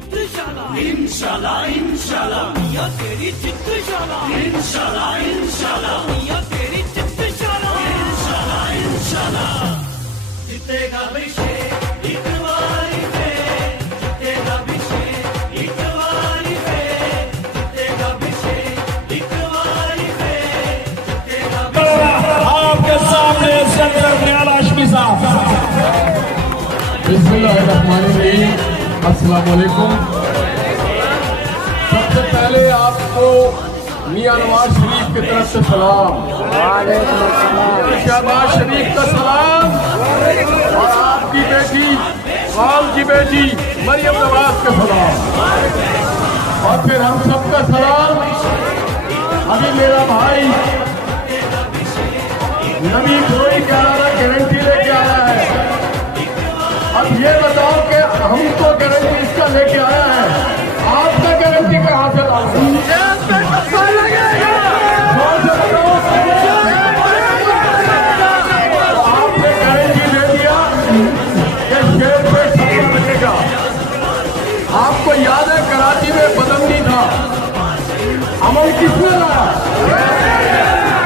जिद्दशाला इंशाल्लाह इंशाल्लाह मियां तेरी जिद्दशाला इंशाल्लाह इंशाल्लाह मियां तेरी जिद्दशाला इंशाल्लाह इंशाल्लाह जीतेगा अभिषेक एक बारी फिर जीतेगा अभिषेक एक बारी फिर जीतेगा अभिषेक एक बारी फिर जीतेगा आपके सामने सेंटर न्याला हाशमी साहब। बिस्मिल्लाहिर्रहमानिर्रहीम, अस्सलाम वालेकुम। सबसे पहले आपको मियां नवाज शरीफ की तरफ से सलाम, शहबाज शरीफ का सलाम और आपकी बेटी खाल की बेटी मरियम नवाज का सलाम और फिर हम सबका सलाम। अभी मेरा भाई नबी कोई क्या गारंटी लेके आया है। अब ये बताओ कि हमको गारंटी इसका लेके आया है, आपका गारंटी कहाँ से आपने गारंटी दे दिया कि शेर पे सत्ता लगेगा। आपको याद है कराची में बदमनी था, अमल किसने लाया?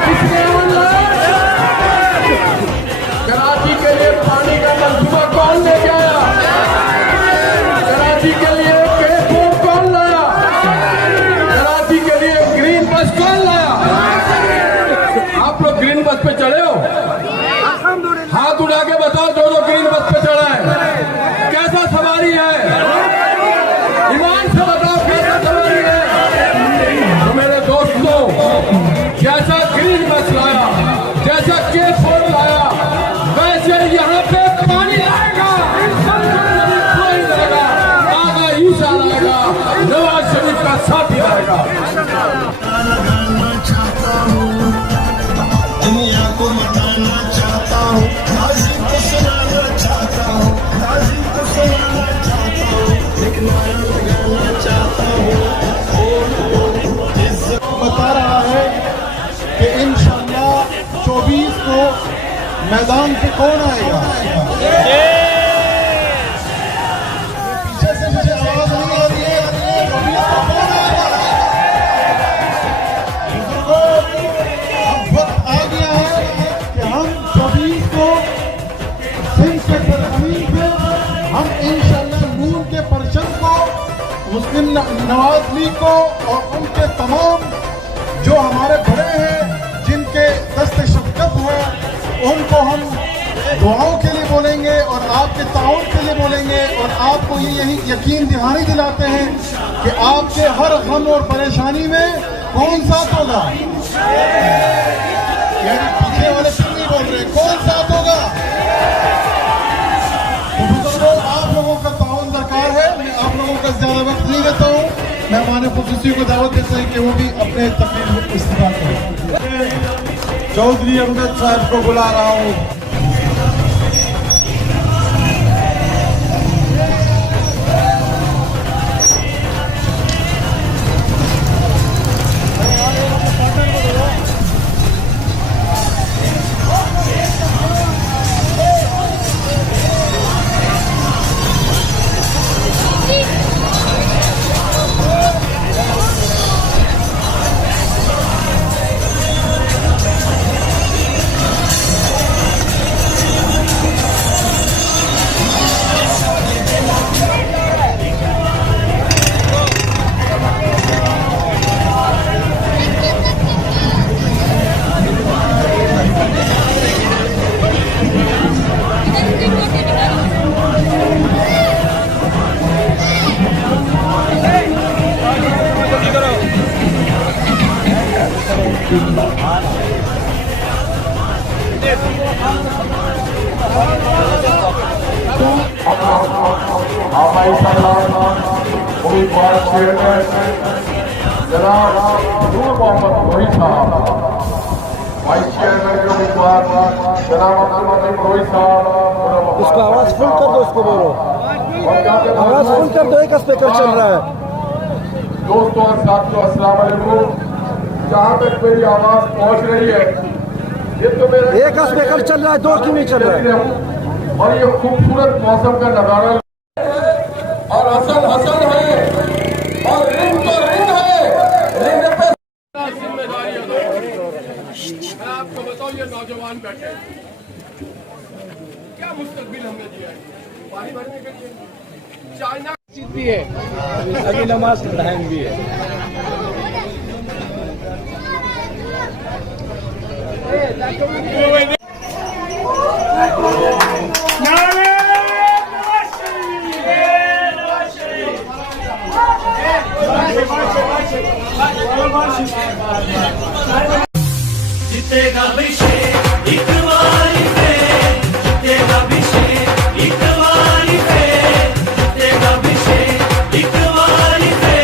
किसने अमल लाया? कराची के लिए पानी का मंसूबा कौन लेके आया? कराची के लिए केसपोर्ट कौन लाया? कराची के लिए ग्रीन बस कौन लाया? आप लोग ग्रीन बस पे चढ़े हो? हाथ उठा के बताओ जो जो ग्रीन बस पे चढ़ा है, कैसा सवारी है? ईमान से बताओ कैसा सवारी है? तो मेरे दोस्तों, जैसा ग्रीन बस लाया, जैसा केसपोर्ट लाया, वैसे यहाँ पे पानी आएगा, आगा ईसा आएगा, नवाज शरीफ का साथी आएगा। लगाना चाहता हूँ, दुनिया को मटाना चाहता हूँ, नाज़िम को सुनाना चाहता हूँ, नाज़िम को सुनाना चाहता हूँ, एक नारा लगाना चाहता हूँ। बता रहा है कि इंशाअल्लाह 24 को मैदान पे कौन आएगा? पीछे से मुझे आवाज नहीं आ रही है। 24 को कौन आएगा? अब वक्त आ गया है कि हम 24 को सिंध के सरजमीन पे हम इंशाअल्लाह नूर के परचम को, मुस्लिम नवाज लीग को और उनके तमाम जो हमारे बड़े हैं जिनके दस्ते शफकत है, उनको हम दुआओं के लिए बोलेंगे और आपके ताउन के लिए बोलेंगे और आपको ये यही यकीन दिहानी दिलाते हैं कि आपके हर गम और परेशानी में कौन साथ होगा? यानी पीछे वाले फिर नहीं बोल रहे, कौन साथ होगा? तो बुजुर्गों, आप लोगों का ताउन दरकार है। मैं आप लोगों का ज्यादा वक्त नहीं लेता हूँ। मेहमान खुसूसी को दावत देते हैं कि वो भी अपने तकरीर में इस्तेमाल करें। चौधरी अमजद साहब को बुला रहा हूँ। उम्मीदवार चेयरमैन जनाब नूर मोहम्मद रोही साहब, वाइस चेयरमैन के उम्मीदवार जनाब अब्दुल मजीद रोही साहब। उसका आवाज फुल कर दो, उसको बोलो आवाज फुल कर दो, एक स्पीकर चल रहा है। दोस्तों और साथियों, अस्सलाम वालेकुम। जहाँ तक मेरी आवाज पहुँच रही है, ये तो मेरा एक स्पीकर चल रहा है, दो की नहीं चल रहा है। और ये खूबसूरत मौसम का नजारा और और हसन हसन है और रिंग तो रिंग है, रिंग पे जिम्मेदारी अदा करो। मैं आपको बताऊं, ये नौजवान बैठे क्या मुस्तकबिल हमने दिया है पानी भरने के लिए। चाइना भी है, अभी नमाज का टाइम भी है। जीतेगा अभिषेक एक बारी पे, जीतेगा अभिषेक एक बारी पे, जीतेगा अभिषेक एक बारी पे,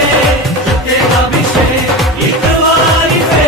जीतेगा अभिषेक एक बारी पे।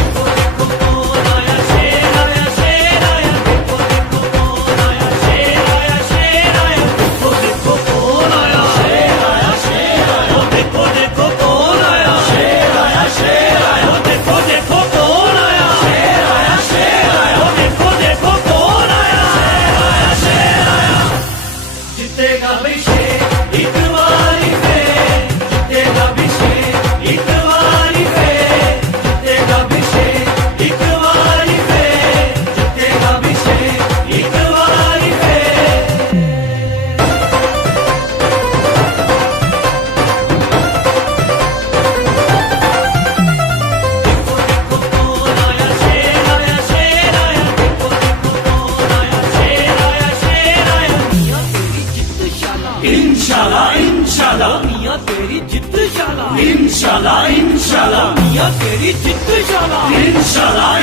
देखो देखो कौन आया, शेर आया, शेर आया, देखो देखो कौन आया, शेर आया, शेर आया, देखो देखो कौन आया, शेर आया, शेर आया, देखो देखो कौन आया, शेर आया, शेर आया, देखो देखो कौन आया, शेर आया, शेर आया, देखो देखो कौन आया, शेर आया, शेर आया। जीतेगा अभिषेक एक बारी पे, जीतेगा अभिषेक एक बारी पे, जीतेगा अभिषेक एक बारी पे, जीतेगा अभिषेक एक बारी पे। देखो देखो कौन आया, शेर आया, शेर आया, देखो देखो कौन आया, शेर आया, शेर आया। मियां तेरी जिद्द शाला इंशाल्लाह इंशाल्लाह, मियां तेरी जिद्द शाला इंशाल्लाह इंशाल्लाह, मियां तेरी जिद्द शाला इंशाल्लाह।